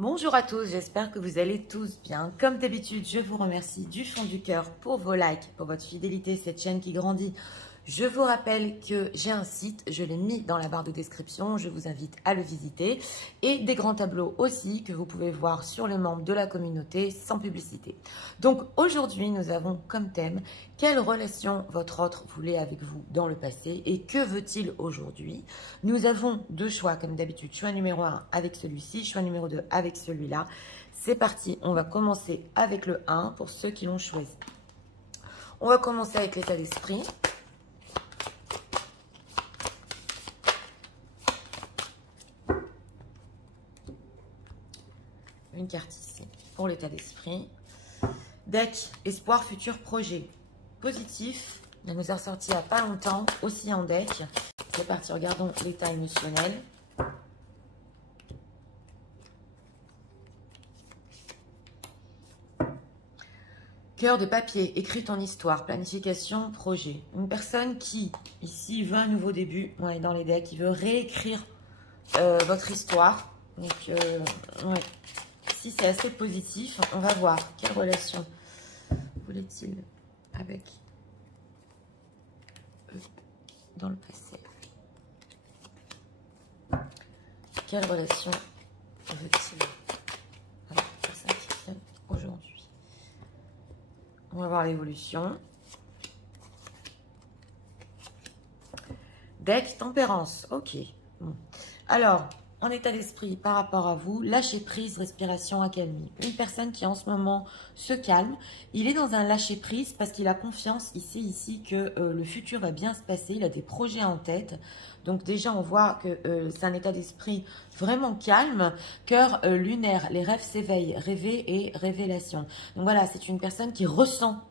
Bonjour à tous, j'espère que vous allez tous bien. Comme d'habitude, je vous remercie du fond du cœur pour vos likes, pour votre fidélité, cette chaîne qui grandit. Je vous rappelle que j'ai un site, je l'ai mis dans la barre de description, je vous invite à le visiter. Et des grands tableaux aussi que vous pouvez voir sur les membres de la communauté sans publicité. Donc aujourd'hui, nous avons comme thème « Quelle relation votre autre voulait avec vous dans le passé et que veut-il aujourd'hui ?» Nous avons deux choix comme d'habitude, choix numéro 1 avec celui-ci, choix numéro 2 avec celui-là. C'est parti, on va commencer avec le 1 pour ceux qui l'ont choisi. On va commencer avec l'état d'esprit. Une carte ici pour l'état d'esprit. Deck, espoir, futur, projet. Positif, elle nous est ressortie il n'y a pas longtemps, aussi en deck. C'est parti, regardons l'état émotionnel. Cœur de papier, écris ton histoire, planification, projet. Une personne qui, ici, veut un nouveau début, ouais, dans les decks, il veut réécrire votre histoire. Donc, ouais. Si c'est assez positif, on va voir quelle relation voulait-il avec eux dans le passé. Quelle relation veut-il avec la personne qui vient aujourd'hui? On va voir l'évolution. Deck tempérance, ok. Bon. Alors, en état d'esprit par rapport à vous, lâcher prise, respiration, accalmie. Une personne qui en ce moment se calme, il est dans un lâcher prise parce qu'il a confiance, il sait ici que le futur va bien se passer, il a des projets en tête. Donc déjà on voit que c'est un état d'esprit vraiment calme, cœur lunaire, les rêves s'éveillent, rêver et révélation. Donc voilà, c'est une personne qui ressent,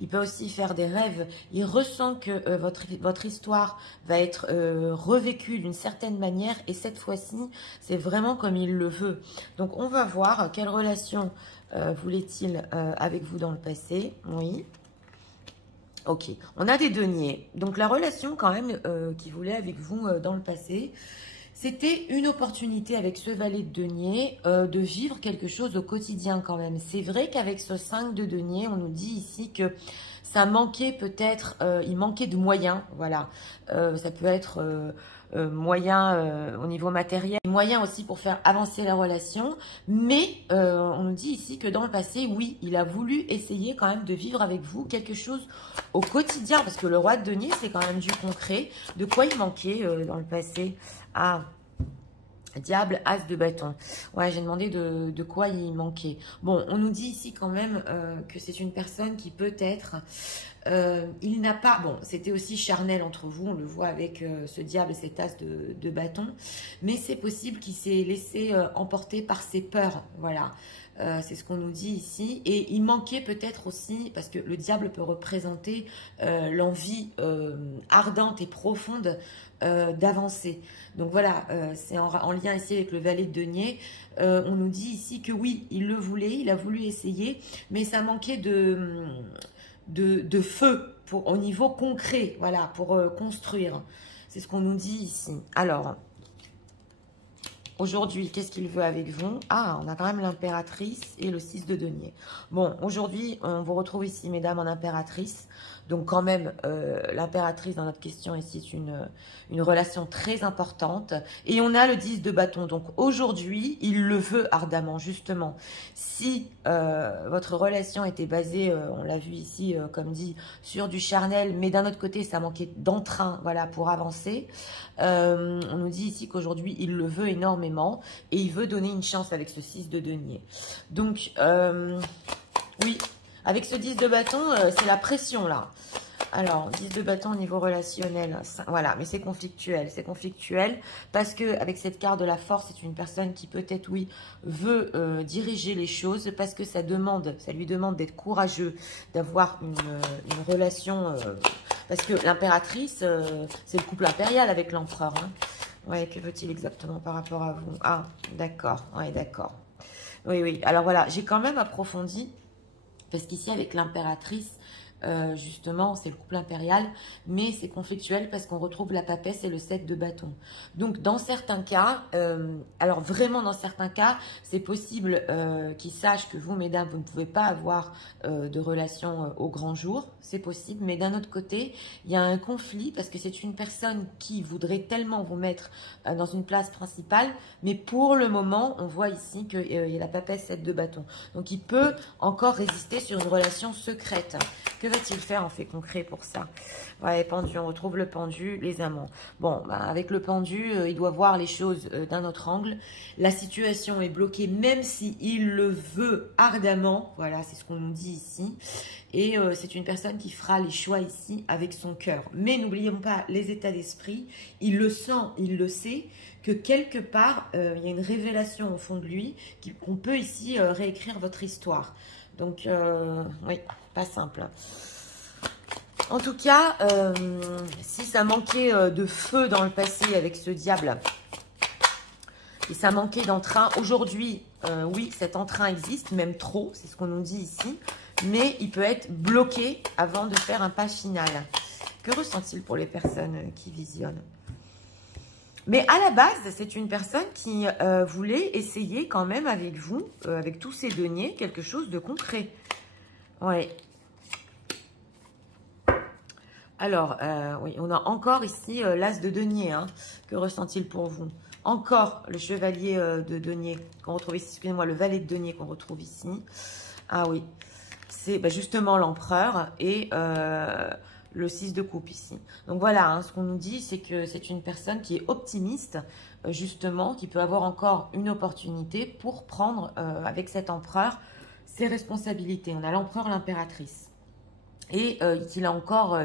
il peut aussi faire des rêves, il ressent que votre histoire va être revécue d'une certaine manière et cette fois-ci, c'est vraiment comme il le veut. Donc, on va voir quelle relation voulait-il avec vous dans le passé. Oui. Ok. On a des deniers. Donc, la relation quand même qu'il voulait avec vous dans le passé, c'était une opportunité avec ce valet de denier de vivre quelque chose au quotidien quand même. C'est vrai qu'avec ce 5 de denier, on nous dit ici que ça manquait peut-être, il manquait de moyens. Voilà. Ça peut être... moyens au niveau matériel, moyens aussi pour faire avancer la relation, mais on nous dit ici que dans le passé, oui, il a voulu essayer quand même de vivre avec vous quelque chose au quotidien, parce que le roi de denier, c'est quand même du concret. De quoi il manquait dans le passé? Ah, diable, as de bâton. Ouais, j'ai demandé de quoi il manquait. Bon, on nous dit ici quand même que c'est une personne qui peut-être... il n'a pas... Bon, c'était aussi charnel entre vous, on le voit avec ce diable, cet as de bâton. Mais c'est possible qu'il s'est laissé emporter par ses peurs, voilà. C'est ce qu'on nous dit ici. Et il manquait peut-être aussi, parce que le diable peut représenter l'envie ardente et profonde d'avancer. Donc voilà, c'est en lien ici avec le valet de denier. On nous dit ici que oui, il le voulait, il a voulu essayer, mais ça manquait de feu au niveau concret, voilà, pour construire. C'est ce qu'on nous dit ici. Alors, aujourd'hui, qu'est-ce qu'il veut avec vous? Ah, on a quand même l'impératrice et le 6 de denier. Bon, aujourd'hui, on vous retrouve ici, mesdames, en impératrice. Donc, quand même, l'impératrice, dans notre question ici, c'est une relation très importante. Et on a le 10 de bâton. Donc, aujourd'hui, il le veut ardemment, justement. Si votre relation était basée, on l'a vu ici, comme dit, sur du charnel, mais d'un autre côté, ça manquait d'entrain, voilà, pour avancer. On nous dit ici qu'aujourd'hui, il le veut énormément et il veut donner une chance avec ce 6 de denier. Donc, oui, avec ce 10 de bâton, c'est la pression là. Alors, 10 de bâton au niveau relationnel, voilà, mais c'est conflictuel parce que avec cette carte de la force, c'est une personne qui peut-être, oui, veut diriger les choses parce que ça lui demande d'être courageux, d'avoir une relation, parce que l'impératrice, c'est le couple impérial avec l'empereur, hein. Ouais, que veut-il exactement par rapport à vous? Ah, d'accord, ouais, d'accord. Oui, oui, alors voilà, j'ai quand même approfondi, parce qu'ici, avec l'impératrice, justement, c'est le couple impérial, mais c'est conflictuel parce qu'on retrouve la papesse et le 7 de bâton. Donc, dans certains cas, alors vraiment dans certains cas, c'est possible qu'ils sachent que vous, mesdames, vous ne pouvez pas avoir de relation au grand jour, c'est possible, mais d'un autre côté, il y a un conflit parce que c'est une personne qui voudrait tellement vous mettre dans une place principale, mais pour le moment, on voit ici qu'il y a la papesse 7 de bâton. Donc, il peut encore résister sur une relation secrète. Que va-t-il faire en fait concret pour ça? Ouais, pendu, on retrouve le pendu, les amants. Bon, bah, avec le pendu, il doit voir les choses d'un autre angle. La situation est bloquée, même s'il le veut ardemment. Voilà, c'est ce qu'on nous dit ici. Et c'est une personne qui fera les choix ici avec son cœur. Mais n'oublions pas les états d'esprit. Il le sent, il le sait, que quelque part, il y a une révélation au fond de lui qu'on peut ici réécrire votre histoire. Donc, oui, pas simple. En tout cas, si ça manquait de feu dans le passé avec ce diable, et ça manquait d'entrain, aujourd'hui, oui, cet entrain existe, même trop, c'est ce qu'on nous dit ici, mais il peut être bloqué avant de faire un pas final. Que ressent-il pour les personnes qui visionnent? Mais à la base, c'est une personne qui voulait essayer quand même avec vous, avec tous ces deniers, quelque chose de concret. Ouais. Alors, oui, on a encore ici l'as de denier. Hein. Que ressent-il pour vous? Encore le chevalier de denier qu'on retrouve ici. Excusez-moi, le valet de denier qu'on retrouve ici. Ah oui, c'est bah, justement l'empereur et le 6 de coupe ici. Donc voilà, hein, ce qu'on nous dit, c'est que c'est une personne qui est optimiste, justement, qui peut avoir encore une opportunité pour prendre avec cet empereur ses responsabilités. On a l'empereur, l'impératrice. Et qu'il a encore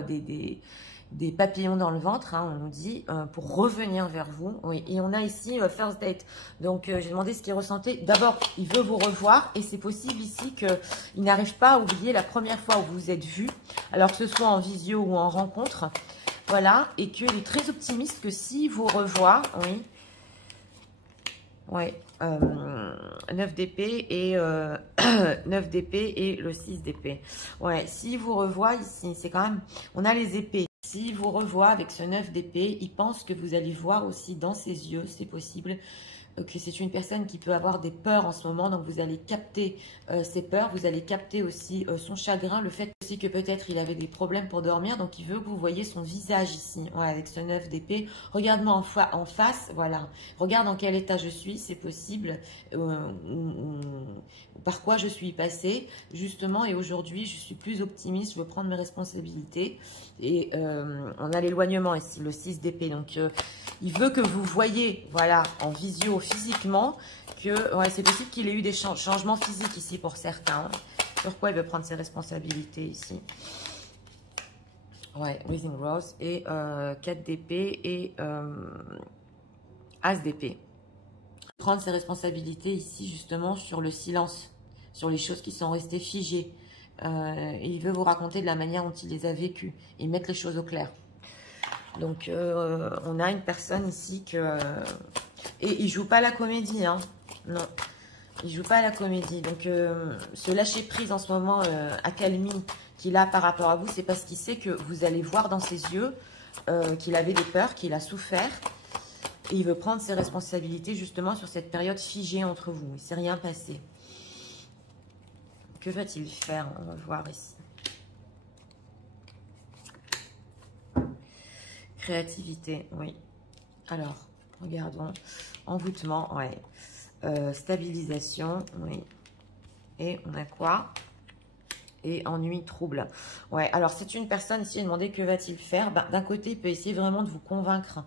des papillons dans le ventre, hein, on nous dit, pour revenir vers vous. Oui. Et on a ici first date. Donc, j'ai demandé ce qu'il ressentait. D'abord, il veut vous revoir et c'est possible ici qu'il n'arrive pas à oublier la première fois où vous vous êtes vus, alors que ce soit en visio ou en rencontre. Voilà. Et qu'il est très optimiste que s'il vous revoit, oui, ouais, 9 d'épée et 9 d'épée et le 6 d'épée. Ouais, s'il vous revoit ici, c'est quand même, on a les épées. S'il vous revoit avec ce 9 d'épée, il pense que vous allez voir aussi dans ses yeux, c'est possible, que c'est une personne qui peut avoir des peurs en ce moment, donc vous allez capter ses peurs, vous allez capter aussi son chagrin, le fait aussi que peut-être il avait des problèmes pour dormir, donc il veut que vous voyez son visage ici, ouais, avec ce 9 d'épée. Regarde-moi en face, voilà, regarde dans quel état je suis, c'est possible, par quoi je suis passée, justement, et aujourd'hui je suis plus optimiste, je veux prendre mes responsabilités, et on a l'éloignement ici, le 6 d'épée, donc il veut que vous voyez, voilà, en visio, physiquement, que ouais, c'est possible qu'il ait eu des changements physiques ici pour certains. Hein. Pourquoi il veut prendre ses responsabilités ici? Ouais, Withing Rose et 4 d'épée et As d'épée. Prendre ses responsabilités ici, justement, sur le silence, sur les choses qui sont restées figées. Et il veut vous raconter de la manière dont il les a vécues et mettre les choses au clair. Donc, on a une personne ici que... et il joue pas la comédie, hein. Non, il joue pas la comédie. Donc, ce lâcher-prise en ce moment, accalmie qu'il a par rapport à vous, c'est parce qu'il sait que vous allez voir dans ses yeux qu'il avait des peurs, qu'il a souffert. Et il veut prendre ses responsabilités justement sur cette période figée entre vous. Il ne s'est rien passé. Que va-t-il faire? On va voir ici. Créativité, oui. Alors, regardons. Envoûtement, ouais. Stabilisation, oui. Et on a quoi? Et ennui, trouble. Ouais, alors c'est une personne ici, demandé que va-t-il faire? Ben, d'un côté, il peut essayer vraiment de vous convaincre.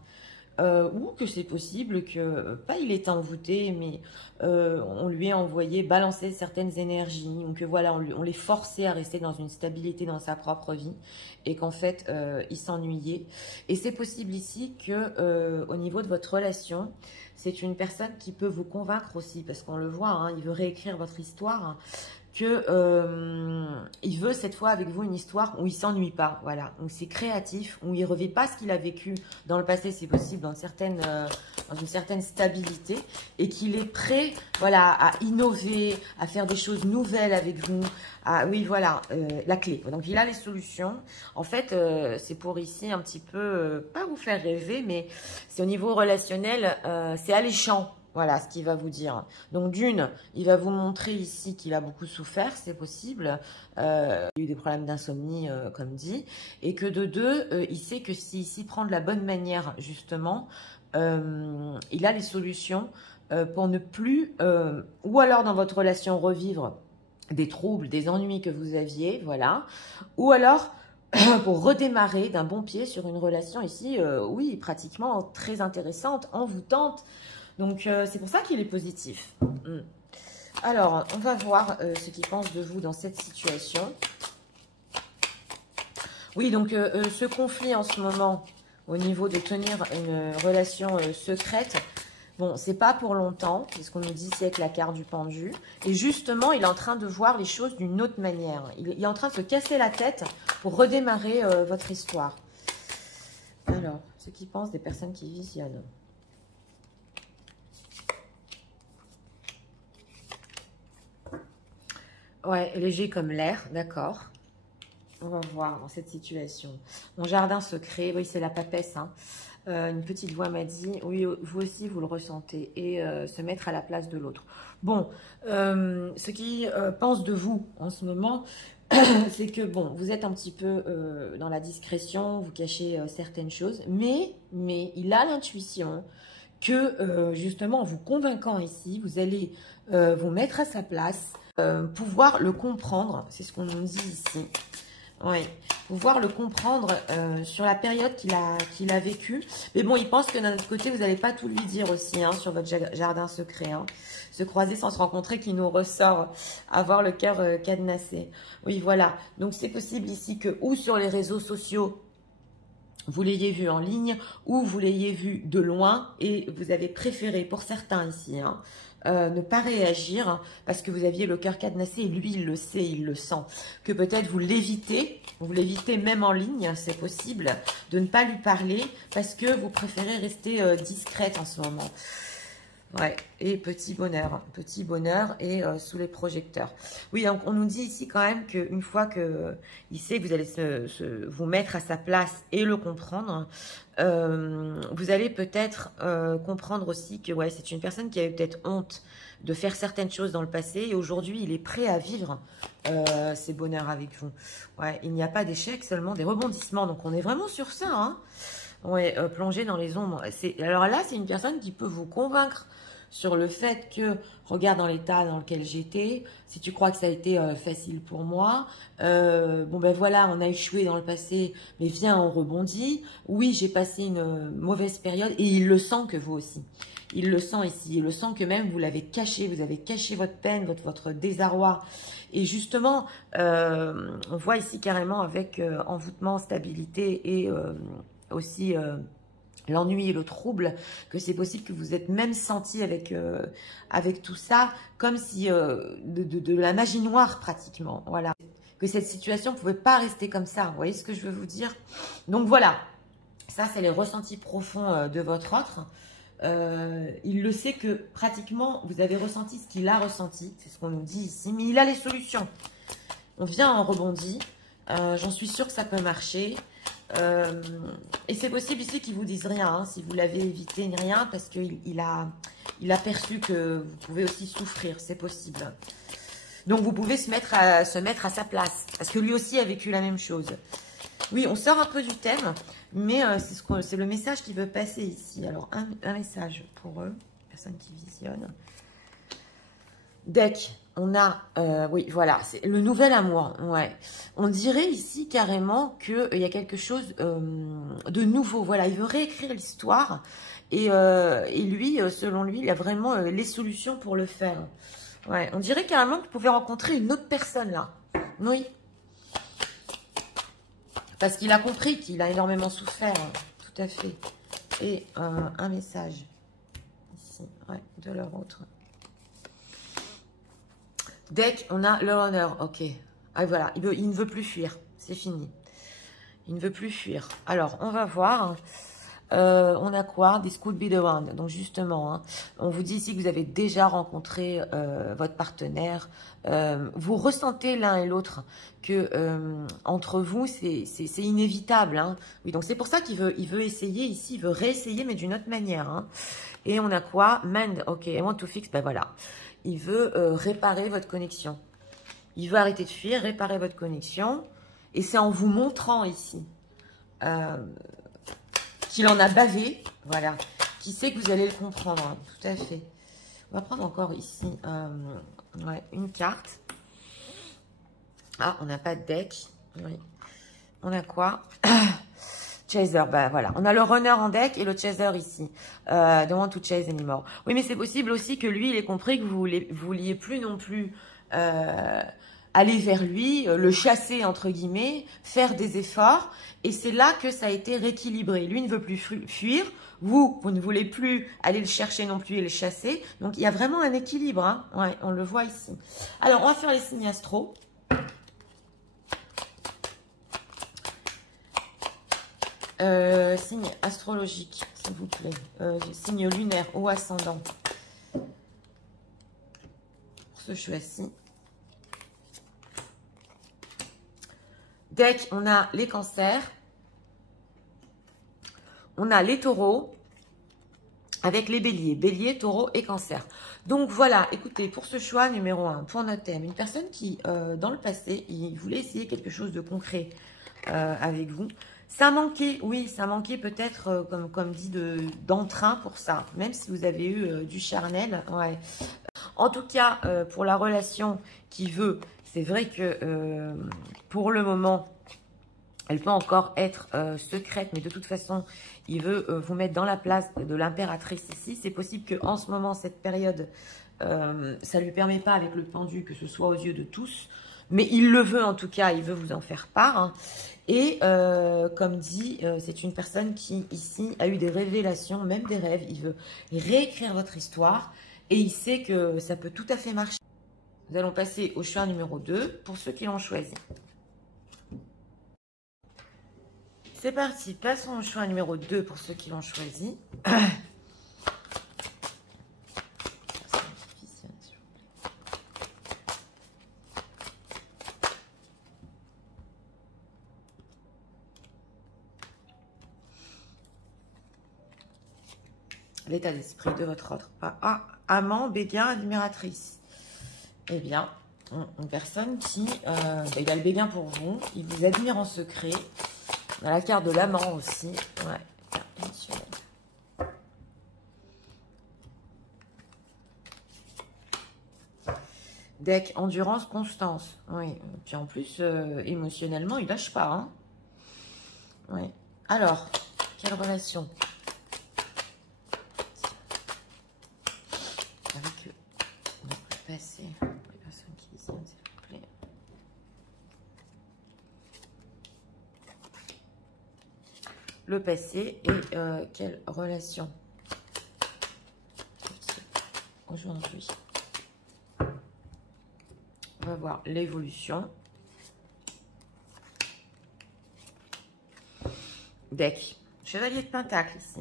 Ou que c'est possible que, pas il est envoûté, mais on lui a envoyé balancer certaines énergies, ou que voilà, on les forçait à rester dans une stabilité dans sa propre vie, et qu'en fait, il s'ennuyait. Et c'est possible ici que au niveau de votre relation, c'est une personne qui peut vous convaincre aussi, parce qu'on le voit, hein, il veut réécrire votre histoire, hein, que il veut cette fois avec vous une histoire où il s'ennuie pas, voilà, où c'est créatif, où il revit pas ce qu'il a vécu dans le passé, c'est possible, dans une certaine stabilité, et qu'il est prêt, voilà, à innover, à faire des choses nouvelles avec vous, oui, voilà, la clé. Donc il a les solutions. En fait, c'est pour ici un petit peu, pas vous faire rêver, mais c'est au niveau relationnel, c'est alléchant. Voilà ce qu'il va vous dire. Donc d'une, il va vous montrer ici qu'il a beaucoup souffert, c'est possible. Il y a eu des problèmes d'insomnie, comme dit. Et que de deux, il sait que s'il s'y prend de la bonne manière, justement, il a les solutions pour ne plus, ou alors dans votre relation, revivre des troubles, des ennuis que vous aviez, voilà. Ou alors pour redémarrer d'un bon pied sur une relation ici, oui, pratiquement très intéressante, envoûtante. Donc, c'est pour ça qu'il est positif. Alors, on va voir ce qu'il pense de vous dans cette situation. Oui, donc, ce conflit en ce moment, au niveau de tenir une relation secrète, bon, c'est pas pour longtemps, c'est ce qu'on nous dit ici avec la carte du pendu. Et justement, il est en train de voir les choses d'une autre manière. Il est en train de se casser la tête pour redémarrer votre histoire. Alors, ce qu'il pense des personnes qui visionnent. Ouais, léger comme l'air, d'accord. On va voir dans cette situation. Mon jardin secret, oui, c'est la papesse. Hein. Une petite voix m'a dit, oui, vous aussi, vous le ressentez. Et se mettre à la place de l'autre. Bon, ce qui pense de vous en ce moment, c'est que, bon, vous êtes un petit peu dans la discrétion, vous cachez certaines choses. Mais il a l'intuition que, justement, en vous convainquant ici, vous allez vous mettre à sa place, pouvoir le comprendre, c'est ce qu'on nous dit ici. Oui, pouvoir le comprendre sur la période qu'il a vécue. Mais bon, il pense que d'un autre côté, vous n'allez pas tout lui dire aussi, hein, sur votre jardin secret. Hein. Se croiser sans se rencontrer qui nous ressort, avoir le cœur cadenassé. Oui, voilà. Donc, c'est possible ici que, ou sur les réseaux sociaux, vous l'ayez vu en ligne, ou vous l'ayez vu de loin, et vous avez préféré, pour certains ici, hein, ne pas réagir parce que vous aviez le cœur cadenassé et lui il le sait, il le sent, que peut-être vous l'évitez même en ligne, c'est possible, de ne pas lui parler parce que vous préférez rester discrète en ce moment. Ouais, et petit bonheur et sous les projecteurs. Oui, donc on nous dit ici quand même qu'une fois qu'il sait que vous allez vous mettre à sa place et le comprendre, vous allez peut-être comprendre aussi que ouais, c'est une personne qui avait peut-être honte de faire certaines choses dans le passé et aujourd'hui il est prêt à vivre ces bonheurs avec vous. Ouais, il n'y a pas d'échec, seulement des rebondissements. Donc on est vraiment sur ça, hein. Ouais, plongé dans les ombres. Alors là, c'est une personne qui peut vous convaincre sur le fait que, regarde dans l'état dans lequel j'étais, si tu crois que ça a été facile pour moi, bon ben voilà, on a échoué dans le passé, mais viens, on rebondit. Oui, j'ai passé une mauvaise période et il le sent que vous aussi. Il le sent ici, il le sent que même vous l'avez caché, vous avez caché votre peine, votre désarroi. Et justement, on voit ici carrément avec envoûtement, stabilité et aussi l'ennui et le trouble, que c'est possible que vous êtes même senti avec tout ça, comme si de la magie noire pratiquement, voilà. Que cette situation ne pouvait pas rester comme ça, vous voyez ce que je veux vous dire? Donc voilà, ça c'est les ressentis profonds de votre autre. Il le sait que pratiquement vous avez ressenti ce qu'il a ressenti, c'est ce qu'on nous dit ici, mais il a les solutions. On vient en rebondit, j'en suis sûre que ça peut marcher. Et c'est possible ici qu'ils vous disent rien, hein, si vous l'avez évité, rien, parce qu'il a perçu que vous pouvez aussi souffrir, c'est possible. Donc vous pouvez se mettre à sa place, parce que lui aussi a vécu la même chose. Oui, on sort un peu du thème, mais c'est le message qui veut passer ici. Alors, un message pour eux, personnes qui visionnent. Deck, on a, oui, voilà, c'est le nouvel amour, ouais. On dirait ici carrément qu'il y a quelque chose de nouveau, voilà, il veut réécrire l'histoire et lui, selon lui, il a vraiment les solutions pour le faire. Ouais, on dirait carrément que vous pouvez rencontrer une autre personne là, oui. Parce qu'il a compris qu'il a énormément souffert, tout à fait. Et un message Ouais, de leur autre. Deck, on a le runner. Ok. Ah, voilà, il ne veut plus fuir. C'est fini. Il ne veut plus fuir. Alors, on va voir. On a quoi? This could be the one. Donc, justement, hein, on vous dit ici que vous avez déjà rencontré votre partenaire. Vous ressentez l'un et l'autre que entre vous, c'est inévitable. Hein. Oui, donc c'est pour ça qu'il veut essayer ici. Il veut réessayer, mais d'une autre manière. Hein. Et on a quoi? Mend. Ok, I want to fix. Ben voilà. Il veut réparer votre connexion. Il veut arrêter de fuir, réparer votre connexion. Et c'est en vous montrant ici qu'il en a bavé, voilà, qui sait que vous allez le comprendre, hein, tout à fait. On va prendre encore ici ouais, une carte. Ah, on n'a pas de deck. Oui. On a quoi? Chaser, bah voilà. On a le runner en deck et le chaser ici. Don't want to chase anymore. Oui, mais c'est possible aussi que lui, il ait compris que vous vouliez plus non plus aller vers lui, le chasser entre guillemets, faire des efforts. Et c'est là que ça a été rééquilibré. Lui ne veut plus fuir. Vous ne voulez plus aller le chercher non plus et le chasser. Donc, il y a vraiment un équilibre. Hein. Ouais, on le voit ici. Alors, on va faire les signes astro. Signe astrologique, s'il vous plaît. Signe lunaire ou ascendant. Pour ce choix-ci. Deck, on a les cancers. On a les taureaux. Avec les béliers. Bélier, taureau et cancer. Donc voilà, écoutez, pour ce choix numéro 1, pour notre thème, une personne qui, dans le passé, il voulait essayer quelque chose de concret avec vous. Ça manquait, oui, ça manquait peut-être, comme dit, d'entrain pour ça. Même si vous avez eu du charnel. Ouais. En tout cas, pour la relation qui veut, c'est vrai que pour le moment, elle peut encore être secrète. Mais de toute façon, il veut vous mettre dans la place de l'impératrice ici. C'est possible qu'en ce moment, cette période, ça ne lui permet pas avec le pendu que ce soit aux yeux de tous. Mais il le veut en tout cas, il veut vous en faire part. Hein. Et comme dit, c'est une personne qui ici a eu des révélations, même des rêves. Il veut réécrire votre histoire et il sait que ça peut tout à fait marcher. Nous allons passer au choix numéro 2 pour ceux qui l'ont choisi. C'est parti, passons au choix numéro 2 pour ceux qui l'ont choisi. L'état d'esprit de votre autre. Ah, amant, béguin, admiratrice. Eh bien, une personne qui, il a le béguin pour vous, il vous admire en secret. On a la carte de l'amant aussi. Ouais, carte émotionnelle. Deck, endurance, constance. Oui, et puis en plus, émotionnellement, il lâche pas. Hein. Oui. Alors, quelle relation avec le passé? Les personnes qui viennent, s'il vous plaît. Le passé et quelle relation aujourd'hui? On va voir l'évolution. Deck. Chevalier de Pentacle ici.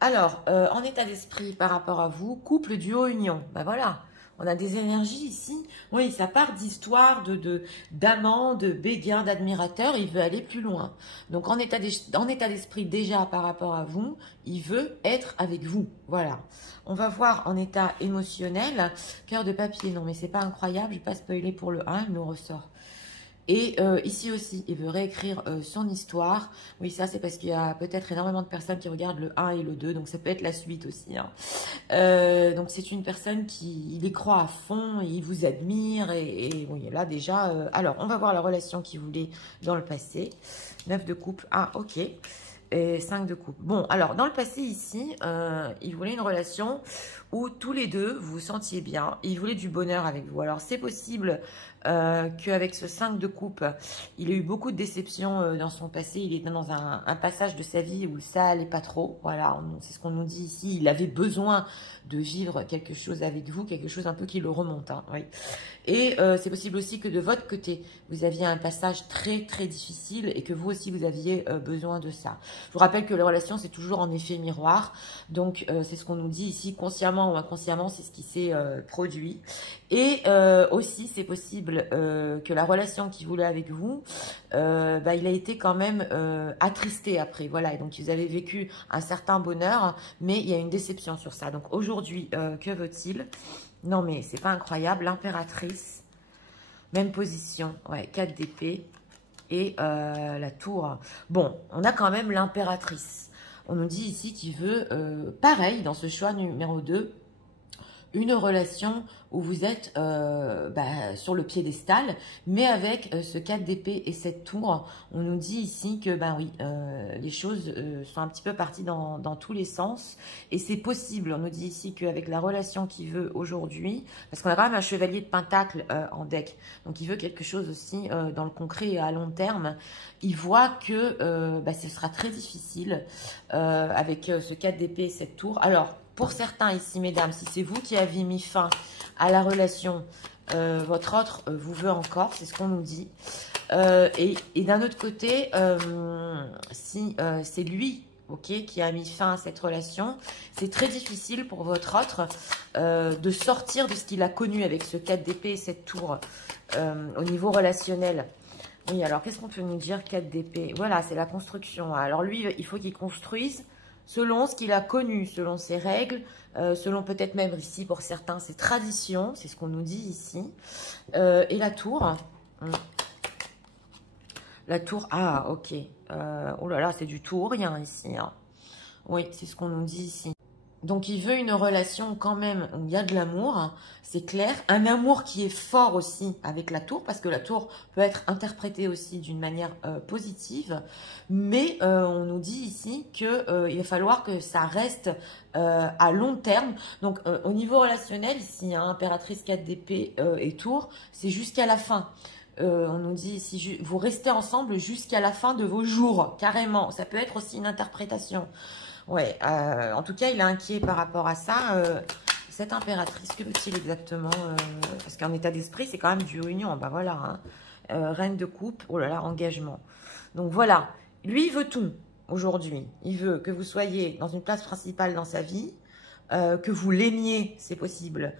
Alors, en état d'esprit par rapport à vous, couple, duo, union. Ben voilà, on a des énergies ici. Oui, ça part d'histoire, d'amant, de béguin, d'admirateur. Il veut aller plus loin. Donc, en état d'esprit déjà par rapport à vous, il veut être avec vous. Voilà. On va voir en état émotionnel. Cœur de papier, non mais c'est pas incroyable. Je ne vais pas spoiler pour le 1, il nous ressort. Et ici aussi, il veut réécrire son histoire. Oui, ça, c'est parce qu'il y a peut-être énormément de personnes qui regardent le 1 et le 2. Donc, ça peut être la suite aussi. Hein. Donc, c'est une personne qui il y croit à fond, et il vous admire. Et oui, là, déjà... alors, on va voir la relation qu'il voulait dans le passé. 9 de coupe. Ah, ok. Et 5 de coupe. Bon, alors, dans le passé, ici, il voulait une relation où tous les deux, vous vous sentiez bien, et il voulait du bonheur avec vous. Alors, c'est possible qu'avec ce 5 de coupe, il a eu beaucoup de déceptions dans son passé. Il est dans un passage de sa vie où ça allait pas trop. Voilà, c'est ce qu'on nous dit ici. Il avait besoin de vivre quelque chose avec vous, quelque chose un peu qui le remonte. Hein, oui. Et c'est possible aussi que de votre côté, vous aviez un passage très très difficile et que vous aussi vous aviez besoin de ça. Je vous rappelle que les relations, c'est toujours en effet miroir. Donc c'est ce qu'on nous dit ici, consciemment ou inconsciemment, c'est ce qui s'est produit. Et aussi, c'est possible que la relation qu'il voulait avec vous, il a été quand même attristé après. Voilà, et donc vous avez vécu un certain bonheur, mais il y a une déception sur ça. Donc aujourd'hui, que veut-il? Non, mais c'est pas incroyable. L'impératrice, même position. Ouais, 4 d'épée et la tour. Bon, on a quand même l'impératrice. On nous dit ici qu'il veut, pareil, dans ce choix numéro 2, une relation où vous êtes sur le piédestal, mais avec ce 4 d'épée et cette tour, on nous dit ici que les choses sont un petit peu parties dans tous les sens, et c'est possible. On nous dit ici qu'avec la relation qu'il veut aujourd'hui, parce qu'on a quand même un chevalier de pentacle en deck, donc il veut quelque chose aussi dans le concret et à long terme. Il voit que ce sera très difficile avec ce 4 d'épée et cette tour. Alors, pour certains ici, mesdames, si c'est vous qui avez mis fin à la relation, votre autre vous veut encore, c'est ce qu'on nous dit. Et d'un autre côté, si c'est lui qui a mis fin à cette relation, c'est très difficile pour votre autre de sortir de ce qu'il a connu avec ce 4 d'épée et cette tour au niveau relationnel. Oui, alors qu'est-ce qu'on peut nous dire 4 d'épée? Voilà, c'est la construction. Alors lui, il faut qu'il construise selon ce qu'il a connu, selon ses règles, selon peut-être même ici pour certains ses traditions, c'est ce qu'on nous dit ici. Et la tour, ah ok, oh là là, c'est du tout ou rien ici. Hein. Oui, c'est ce qu'on nous dit ici. Donc, il veut une relation quand même où il y a de l'amour, hein, c'est clair. Un amour qui est fort aussi avec la tour, parce que la tour peut être interprétée aussi d'une manière positive. Mais on nous dit ici qu'il va falloir que ça reste à long terme. Donc, au niveau relationnel, ici, hein, impératrice 4 d'épée et tour, c'est jusqu'à la fin. On nous dit ici, vous restez ensemble jusqu'à la fin de vos jours, carrément. Ça peut être aussi une interprétation. Ouais, en tout cas, il est inquiet par rapport à ça. Cette impératrice, que veut-il exactement parce qu'en état d'esprit, c'est quand même du union. Ben voilà, hein. Reine de coupe, oh là là, engagement. Donc voilà, lui, il veut tout aujourd'hui. Il veut que vous soyez dans une place principale dans sa vie, que vous l'aimiez, c'est possible,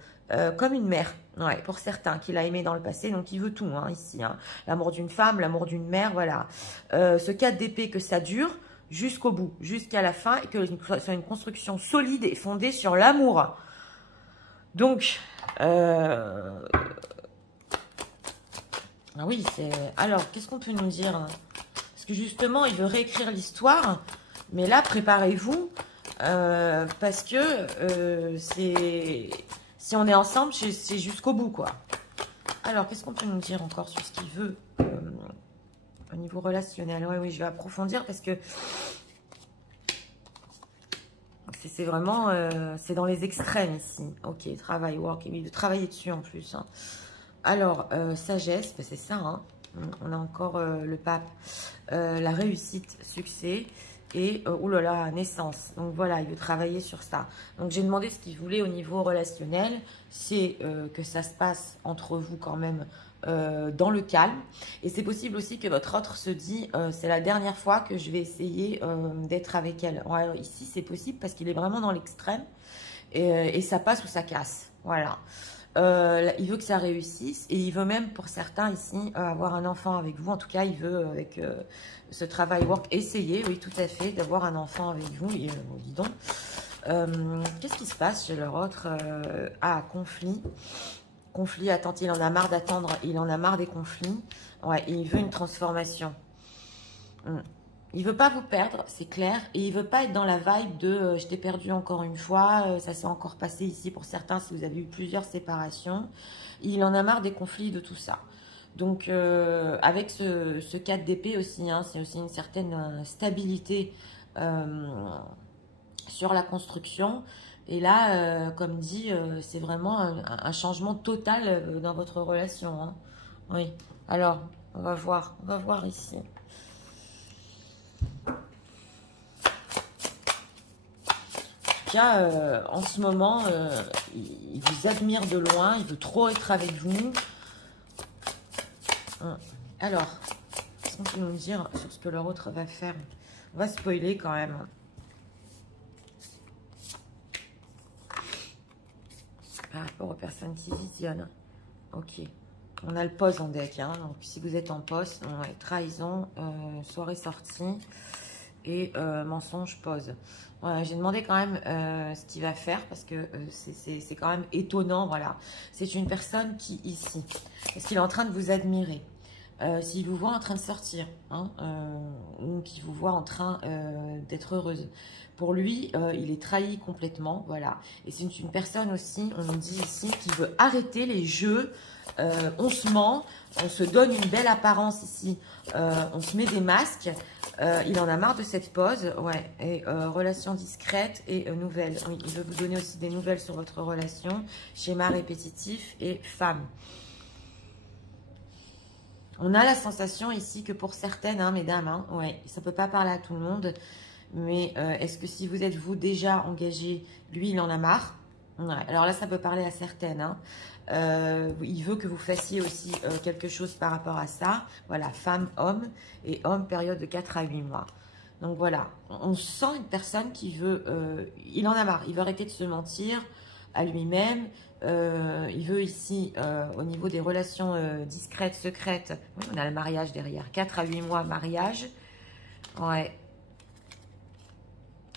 comme une mère. Ouais, pour certains, qu'il a aimé dans le passé. Donc, il veut tout, hein, ici. Hein. L'amour d'une femme, l'amour d'une mère, voilà. Ce 4 d'épée, que ça dure jusqu'au bout, jusqu'à la fin, et que ce soit une construction solide et fondée sur l'amour. Donc, ah oui, c'est... Alors, qu'est-ce qu'on peut nous dire? Parce que justement, il veut réécrire l'histoire, mais là, préparez-vous, parce que c'est... Si on est ensemble, c'est jusqu'au bout, quoi. Alors, qu'est-ce qu'on peut nous dire encore sur ce qu'il veut au niveau relationnel? Oui, je vais approfondir parce que c'est vraiment, c'est dans les extrêmes ici. Ok, travail, work, il veut travailler dessus en plus. Hein. Alors, sagesse, c'est ça. Hein. On a encore le pape, la réussite, succès et, oulala, naissance. Donc voilà, il veut travailler sur ça. Donc j'ai demandé ce qu'il voulait au niveau relationnel. C'est que ça se passe entre vous quand même dans le calme. Et c'est possible aussi que votre autre se dit c'est la dernière fois que je vais essayer d'être avec elle. Ouais, ici, c'est possible parce qu'il est vraiment dans l'extrême et ça passe ou ça casse. Voilà. Il veut que ça réussisse et il veut même pour certains ici avoir un enfant avec vous. En tout cas, il veut avec ce travail work essayer, oui, tout à fait, d'avoir un enfant avec vous. Et, dis donc, qu'est-ce qui se passe chez leur autre? Ah, conflit. Conflit, attends, il en a marre d'attendre, il en a marre des conflits. Ouais, il veut une transformation. Il veut pas vous perdre, c'est clair. Et il veut pas être dans la vibe de je t'ai perdu encore une fois, ça s'est encore passé ici pour certains si vous avez eu plusieurs séparations. Il en a marre des conflits, de tout ça. Donc, avec ce 4 d'épée aussi, hein, c'est aussi une certaine stabilité sur la construction. Et là, comme dit, c'est vraiment un changement total dans votre relation. Hein. Oui. Alors, on va voir ici. En tout cas, en ce moment, il vous admire de loin, il veut trop être avec vous. Alors, qu'est-ce qu'on peut nous dire sur ce que leur autre va faire? On va spoiler quand même. Par rapport aux personnes qui visionnent. Ok. On a le pause en deck. Hein. Donc, si vous êtes en poste, ouais, trahison, soirée sortie et mensonge, pause. Voilà, j'ai demandé quand même ce qu'il va faire parce que c'est quand même étonnant. Voilà. C'est une personne qui, ici, est-ce qu'il est en train de vous admirer? S'il vous voit en train de sortir, hein, ou qu'il vous voit en train d'être heureuse. Pour lui, il est trahi complètement, voilà. Et c'est une personne aussi, on nous dit ici, qui veut arrêter les jeux. On se ment, on se donne une belle apparence ici, on se met des masques. Il en a marre de cette pause, ouais. Et relation discrète et nouvelles. Oui, il veut vous donner aussi des nouvelles sur votre relation, schéma répétitif et femme. On a la sensation ici que pour certaines, hein, mesdames, hein, ouais, ça ne peut pas parler à tout le monde, mais est-ce que si vous êtes vous déjà engagé, lui, il en a marre? Ouais, alors là, ça peut parler à certaines. Hein. Il veut que vous fassiez aussi quelque chose par rapport à ça. Voilà, femme, homme, et homme, période de 4 à 8 mois. Donc voilà, on sent une personne qui veut, il en a marre, il veut arrêter de se mentir à lui-même. Il veut ici, au niveau des relations discrètes, secrètes, oui, on a le mariage derrière, 4 à 8 mois, mariage, ouais,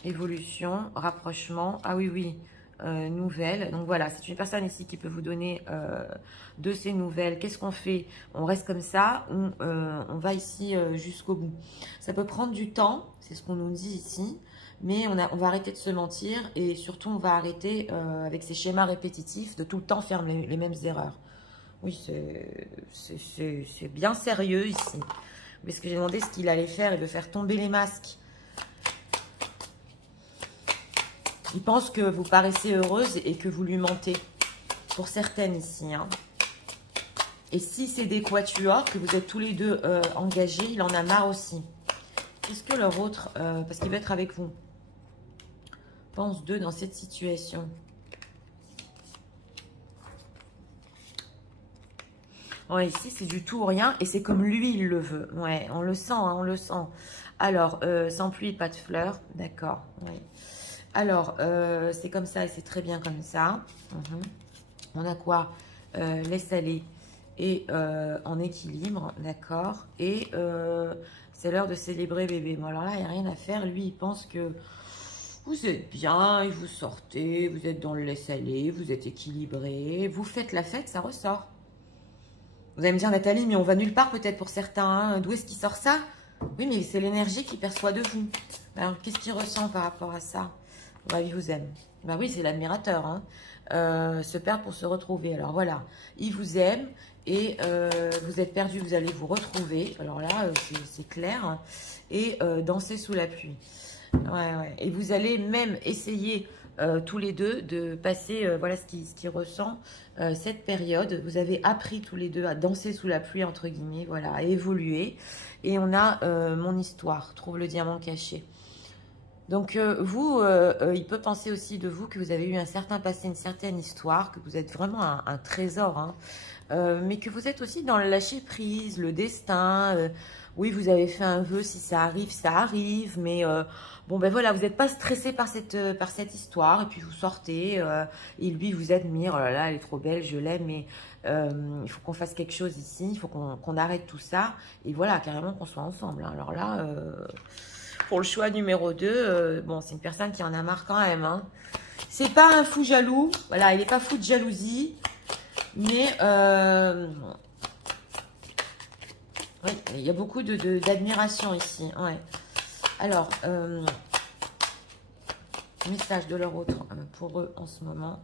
évolution, rapprochement, ah oui, oui, nouvelles, donc voilà, c'est une personne ici qui peut vous donner de ces nouvelles. Qu'est-ce qu'on fait? On reste comme ça, on va ici jusqu'au bout. Ça peut prendre du temps, c'est ce qu'on nous dit ici, mais on va arrêter de se mentir et surtout on va arrêter avec ces schémas répétitifs de tout le temps faire les mêmes erreurs. Oui, c'est bien sérieux ici. Parce que j'ai demandé ce qu'il allait faire, il veut faire tomber les masques. Il pense que vous paraissez heureuse et que vous lui mentez. Pour certaines ici. Hein. Et si c'est des quatuors, que vous êtes tous les deux engagés, il en a marre aussi. Qu'est-ce que leur autre, parce qu'il veut être avec vous, pense d'eux dans cette situation? Ouais, ici, c'est du tout ou rien. Et c'est comme lui, il le veut. Ouais, on le sent, hein, on le sent. Alors, sans pluie, pas de fleurs. D'accord, ouais. Alors, c'est comme ça et c'est très bien comme ça. On a quoi? Laisse aller et en équilibre, d'accord. Et c'est l'heure de célébrer bébé. Bon, alors là, il n'y a rien à faire. Lui, il pense que vous êtes bien et vous sortez, vous êtes dans le laisse aller, vous êtes équilibré, vous faites la fête, ça ressort. Vous allez me dire, Nathalie, mais on va nulle part peut-être pour certains. Hein. D'où est-ce qu'il sort ça? Oui, mais c'est l'énergie qu'il perçoit de vous. Alors, qu'est-ce qu'il ressent par rapport à ça? Bah, il vous aime. Bah oui, c'est l'admirateur. Hein. Se perdre pour se retrouver. Alors voilà, il vous aime et vous êtes perdu, vous allez vous retrouver. Alors là, c'est clair. Hein. Et danser sous la pluie. Ouais, ouais. Et vous allez même essayer tous les deux de passer, voilà ce qu'il ressent, cette période. Vous avez appris tous les deux à danser sous la pluie, entre guillemets, voilà, à évoluer. Et on a mon histoire, trouve le diamant caché. Donc vous, il peut penser aussi de vous que vous avez eu un certain passé, une certaine histoire, que vous êtes vraiment un trésor, hein, mais que vous êtes aussi dans le lâcher-prise, le destin. Oui, vous avez fait un vœu, si ça arrive, mais bon, ben voilà, vous n'êtes pas stressé par cette histoire, et puis vous sortez, et lui vous admire, oh là là, elle est trop belle, je l'aime, mais il faut qu'on fasse quelque chose ici, il faut qu'on arrête tout ça, et voilà, carrément qu'on soit ensemble. Hein. Alors là... Pour le choix numéro 2, bon, c'est une personne qui en a marre quand même. Hein. C'est pas un fou jaloux. Voilà, il n'est pas fou de jalousie. Mais oui, il y a beaucoup d'admiration ici. Ouais. Alors, message de leur autre pour eux en ce moment.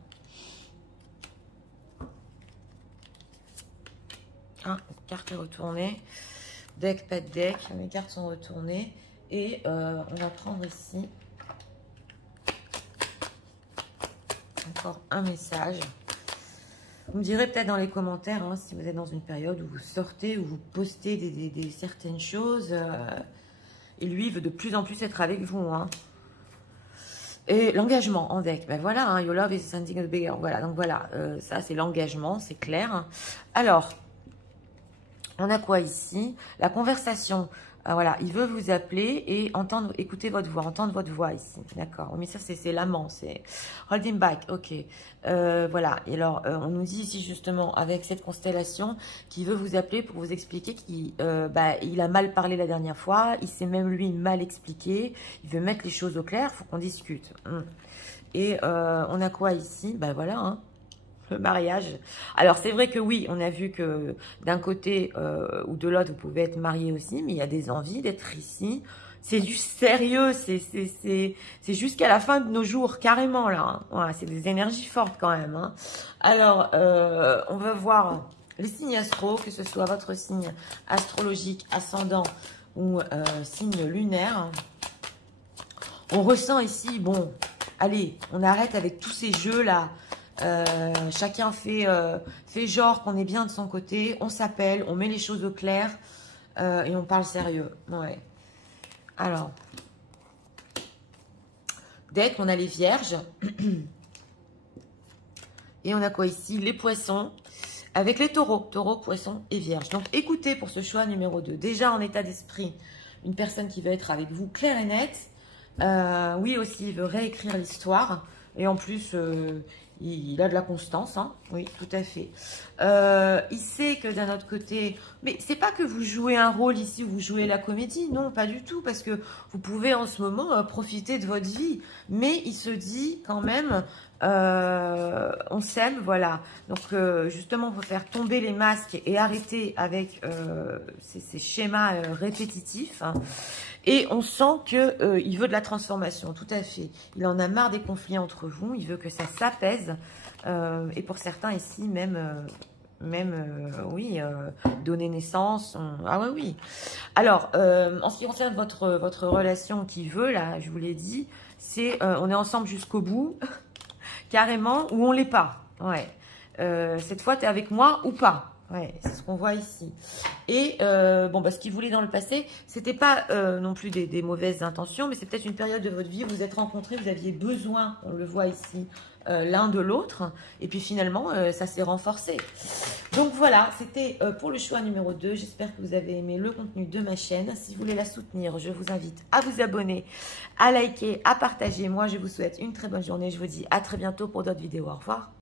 Ah, carte est retournée. Deck, pas de deck. Les cartes sont retournées. Et on va prendre ici encore un message. Vous me direz peut-être dans les commentaires hein, si vous êtes dans une période où vous sortez, où vous postez des certaines choses. Et lui, il veut de plus en plus être avec vous. Hein. Et l'engagement en deck, ben voilà, hein, your love is something bigger. Voilà, donc voilà, ça c'est l'engagement, c'est clair. Alors, on a quoi ici? La conversation. Voilà, il veut vous appeler et entendre, écouter votre voix, entendre votre voix ici. D'accord. Mais ça, c'est l'amant, c'est holding back. Ok. Voilà. Et alors, on nous dit ici justement avec cette constellation qu'il veut vous appeler pour vous expliquer qu'il il a mal parlé la dernière fois. Il s'est même lui mal expliqué. Il veut mettre les choses au clair. Il faut qu'on discute. Et on a quoi ici? Ben voilà. Hein. Le mariage. Alors, c'est vrai que oui, on a vu que d'un côté ou de l'autre, vous pouvez être marié aussi, mais il y a des envies d'être ici. C'est du sérieux, c'est jusqu'à la fin de nos jours, carrément, là. Hein. Voilà, c'est des énergies fortes quand même. Hein. Alors, on va voir les signes astro, que ce soit votre signe astrologique, ascendant ou signe lunaire. On ressent ici, bon, allez, on arrête avec tous ces jeux-là. Chacun fait genre qu'on est bien de son côté, on s'appelle, on met les choses au clair et on parle sérieux. Ouais. Alors, deck, on a les vierges et on a quoi ici? Les poissons avec les taureaux, poissons et vierges. Donc écoutez pour ce choix numéro 2, déjà en état d'esprit, une personne qui veut être avec vous claire et nette. Oui aussi, il veut réécrire l'histoire et en plus... il a de la constance, hein. Oui, tout à fait. Il sait que d'un autre côté... Mais c'est pas que vous jouez un rôle ici, où vous jouez la comédie. Non, pas du tout. Parce que vous pouvez en ce moment profiter de votre vie. Mais il se dit quand même... on s'aime, voilà. Donc, justement, il faut faire tomber les masques et arrêter avec ces schémas répétitifs. Hein. Et on sent qu'il veut de la transformation, tout à fait. Il en a marre des conflits entre vous, il veut que ça s'apaise. Et pour certains ici, oui, donner naissance. Ah oui, oui. Alors, en ce qui concerne votre relation qui veut, là, je vous l'ai dit, c'est on est ensemble jusqu'au bout, carrément, ou on l'est pas. Ouais. Cette fois, tu es avec moi ou pas. Ouais, c'est ce qu'on voit ici. Et bon, ce qu'il voulait dans le passé, c'était pas non plus des mauvaises intentions, mais c'est peut-être une période de votre vie où vous êtes rencontrés, vous aviez besoin, on le voit ici, l'un de l'autre, et puis finalement, ça s'est renforcé. Donc voilà, c'était pour le choix numéro 2. J'espère que vous avez aimé le contenu de ma chaîne. Si vous voulez la soutenir, je vous invite à vous abonner, à liker, à partager. Moi, je vous souhaite une très bonne journée. Je vous dis à très bientôt pour d'autres vidéos. Au revoir.